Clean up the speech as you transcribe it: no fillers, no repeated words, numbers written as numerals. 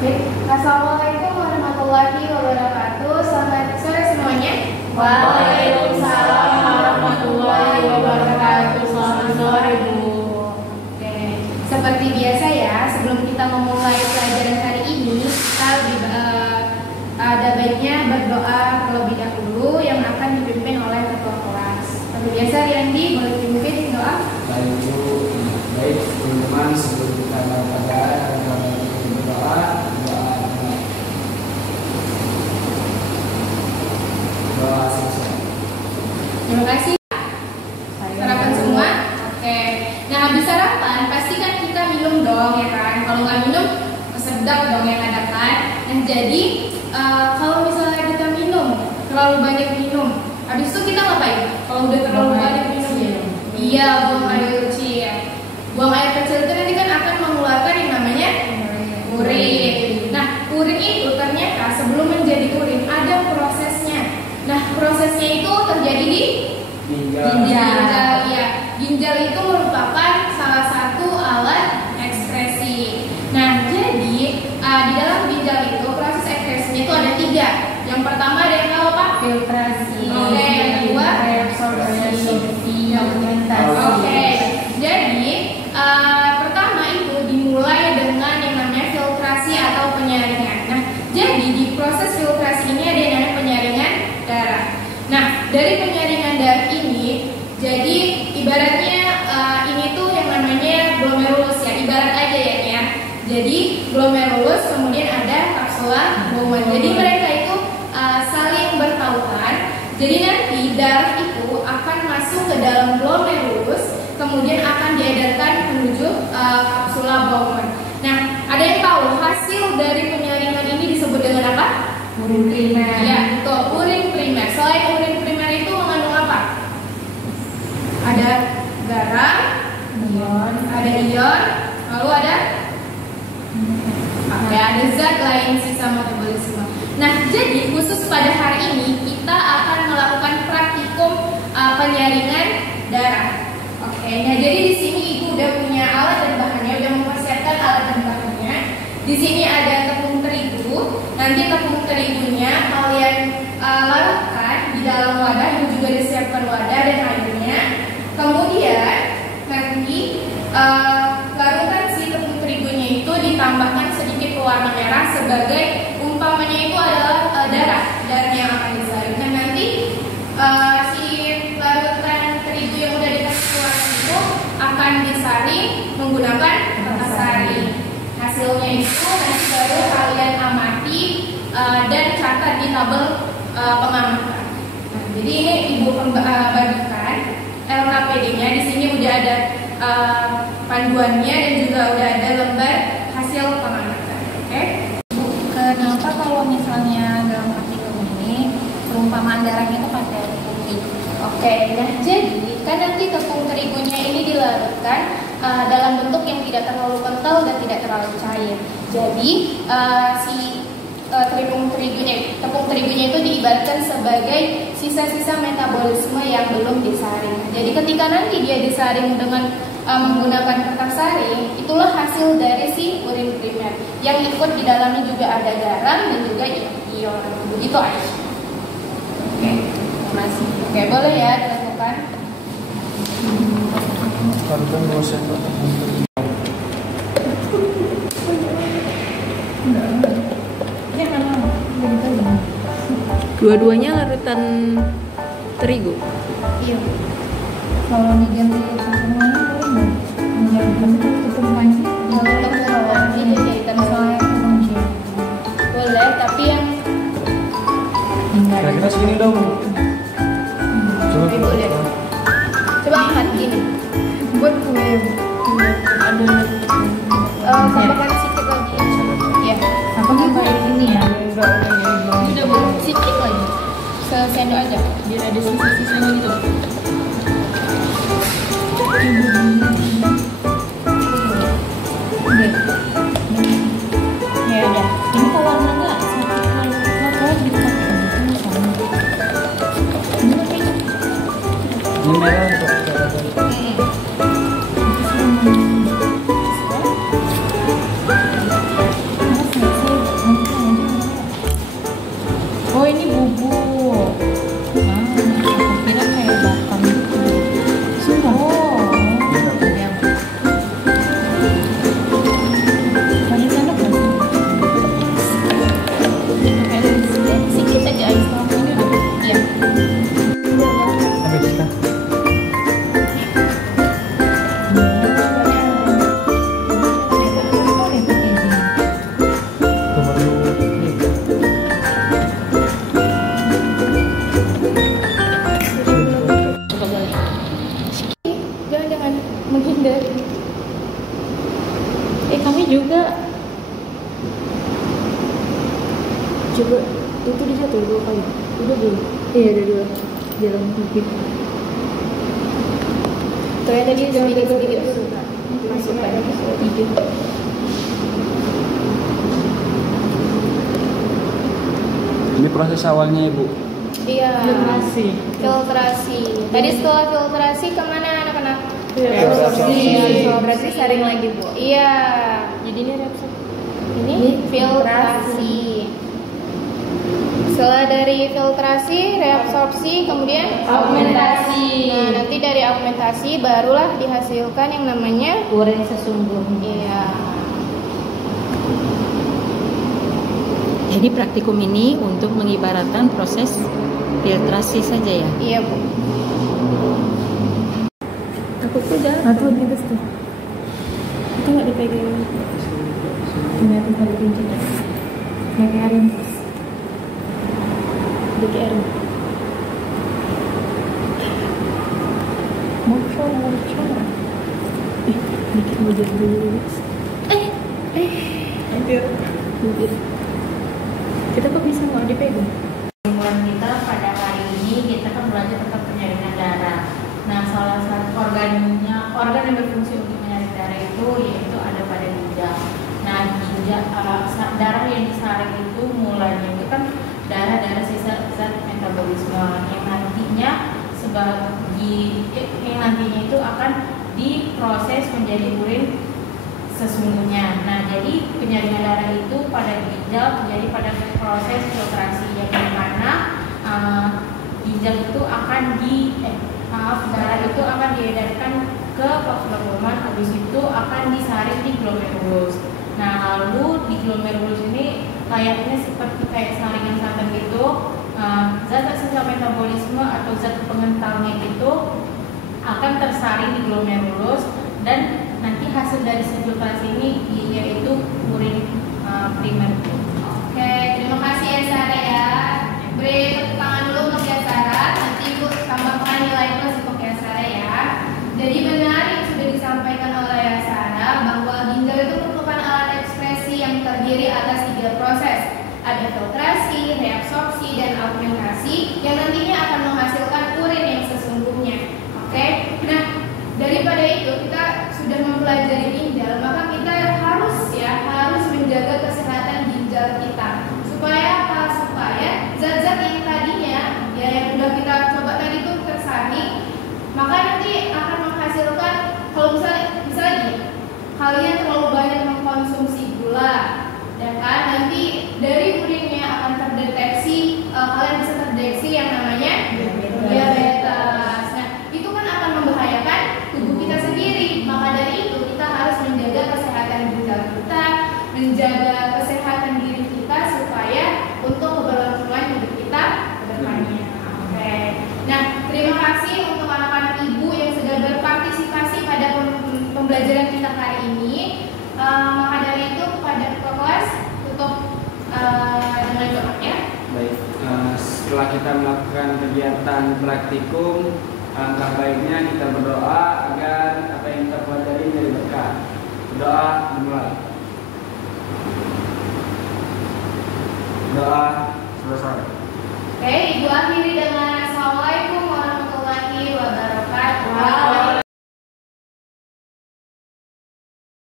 Oke, Assalamualaikum warahmatullahi wabarakatuh. Selamat sore semuanya. Waalaikumsalam warahmatullahi wabarakatuh. Selamat sore, Bu. Oke, seperti biasa ya, sebelum kita memulai pelajaran hari ini, kita ada baiknya berdoa terlebih dahulu yang akan dipimpin oleh ketua kelas. Seperti biasa, Riyandi boleh dipimpin doa. Baik teman-teman, sebelum kita berdoa Terima kasih. Sarapan semua? Oke. Nah, habis sarapan pasti kan kita minum dong ya kan. Kalau nggak minum, sedap dong yang ada kan. Nah, jadi kalau misalnya kita minum, terlalu banyak minum, habis itu kita ngapain? Kalau udah terlalu banyak minum ya? Iya, buang air kecil. Buang air kecil itu nanti kan akan mengeluarkan yang namanya urin. Nah, urin itu ternyata sebelum menjadi urin ada prosesnya. Nah, prosesnya itu terjadi di ginjal. Ya, ginjal itu merupakan salah satu alat ekskresi. Nah, jadi di dalam ginjal itu proses ekskresinya itu ada 3. Yang pertama ada yang tahu apa? Filtrasi. Oke, yang kedua reabsorpsi, fermentasi. Oke, jadi pertama itu dimulai dengan yang namanya filtrasi atau penyaringan. Nah, jadi di proses filtrasi ini ada yang namanya penyaringan darah. Nah, dari penyaringan darah ini, jadi ibaratnya ini tuh yang namanya glomerulus ya, ibarat aja ya. Jadi glomerulus kemudian ada kapsula Bowman. Jadi mereka itu saling bertautan. Jadi nanti darah itu akan masuk ke dalam glomerulus, kemudian akan diedarkan menuju kapsula Bowman. Nah, ada yang tahu hasil dari penyaringan ini disebut dengan apa? Urin primer. Ya, betul, urin primer. Selain urin primer itu mengandung apa? Ada garam, ada ion, lalu ada ada zat lain sisa metabolisme. Nah, jadi khusus pada hari ini kita akan melakukan praktikum penyaringan darah. Oke, nah jadi di sini Ibu udah punya alat dan bahannya, udah mempersiapkan alat dan bahannya. Di sini ada tepung terigu. Nanti tepung terigunya kalian larutkan di dalam wadah yang juga disiapkan wadah dan airnya. Kemudian nanti larutkan si tepung terigunya itu ditambahkan sedikit pewarna merah sebagai umpamanya itu adalah darah yang akan disaring. Dan nanti si larutan terigu yang udah dikasih pewarna itu akan disaring menggunakan kertas saring. Hasilnya itu nanti baru kalian amati dan catat di tabel pengamatan. Nah, jadi ini Ibu bagikan LKPD-nya. Di sini udah ada panduannya dan juga udah ada lembar hasil pengamatan. Oke? Kenapa kalau misalnya dalam praktikum ini perumpamaan darahnya itu pakai putih? Oke, nah jadi kan nanti tepung terigunya ini dilarutkan dalam bentuk yang tidak terlalu kental dan tidak terlalu cair. Jadi tepung terigunya itu diibaratkan sebagai sisa-sisa metabolisme yang belum disaring. Jadi ketika nanti dia disaring dengan menggunakan kertas saring, itulah hasil dari si urin primer. Yang ikut di dalamnya juga ada garam dan juga ion. Begitu Aisyah. Oke, terima kasih. Oke, boleh ya dilakukan. Dua-duanya larutan terigu. Iya. Kalau diganti semuanya boleh nggak? Menjadi tepung panci. Ini jahitan soalnya boleh, tapi yang kira-kira segini dong. Ibu lihat. Coba angkat gini. Buat kue. Ada tambahkan sedikit lagi. Ya. Apa nggak kayak ini ya? Udah bu, sedikit lagi. Sesendok aja, biar ada sisa-sisanya gitu. Ya udah. Ini kalau warna nggak sakit kalau dipakai itu sama. Ini merah untuk Coba itu dijatuh 2 kali. Udah belum? Iya udah 2. Jalan sedikit. Kayak tadi sedikit-sedikit Masukkan 3. Ini proses awalnya Ibu. Iya. Filtrasi. Filtrasi. Tadi setelah filtrasi kemana anak-anak? Reabsorpsi. Berarti saring lagi, Bu. Iya. Jadi ini reabsorpsi. Ini filtrasi. Setelah dari filtrasi, reabsorpsi, kemudian Augmentasi. Nah, nanti dari augmentasi barulah dihasilkan yang namanya Urin sesungguhnya. iya. Jadi praktikum ini untuk mengibaratkan proses filtrasi saja ya. Iya, Bu. Aku udah. Itu di atas tuh. Itu nggak dipegang. Ini atas ada kunci. Pakai air. Pakai air. Mau coba. Dikit bujur dulu. Hampir. Kita kok bisa nggak dipegang? Kesimpulan kita pada hari ini kita kan belajar tentang penyaringan darah. Nah, salah satu organ yang berfungsi untuk menyaring darah itu yaitu ada pada ginjal. Nah, ginjal darah yang disaring itu mulanya itu kan darah sisa zat metabolisme yang nantinya itu akan diproses menjadi urin sesungguhnya. Nah, jadi penyaringan darah itu pada ginjal terjadi pada proses filtrasi yang dimana ginjal itu akan darah itu akan diedarkan ke plasma, habis itu akan disaring di glomerulus. Nah, lalu di glomerulus ini layaknya seperti kayak saringan santan gitu, zat sisa metabolisme atau zat pengentalnya itu akan tersaring di glomerulus dan nanti hasil dari filtrasi ini yaitu urin primer. Oke, terima kasih ya Sarah ya. Beri tepuk tangan dulu untuk ya Sarah. Nanti Ibu tambahkan nilai plus untuk ya Sarah ya. Jadi benar yang sudah disampaikan oleh ya Sarah bahwa ginjal itu merupakan alat ekspresi yang terdiri atas 3 proses. Ada filtrasi, reabsorpsi, dan augmentasi yang nantinya akan menghasilkan urin yang sesungguhnya. Oke, nah daripada itu kita sudah mempelajari ginjal, maka kita harus menjaga kesehatan ginjal kita supaya zat-zat yang tadinya yang sudah kita coba tadi itu tersaring, maka nanti akan menghasilkan kalau misalnya gini, kalian terlalu banyak mengkonsumsi gula, dan kan nanti dari urinnya akan terdeteksi kalian bisa terdeteksi yang namanya diabetes. Nah, itu kan akan membahayakan tubuh kita sendiri. Maka dari itu kita harus menjaga kesehatan ginjal kita, menjaga kesehatan diri kita supaya untuk keberlangsungan hidup kita ke depannya. Oke. Nah, terima kasih untuk anak-anak ibu yang sudah berpartisipasi pada pembelajaran kita hari ini. Maka dari itu kepada kelas tutup dengan doa ya. Baik, setelah kita melakukan kegiatan praktikum, alangkah baiknya kita berdoa agar apa yang kita pelajari menjadi berkah. Doa dimulai. Doa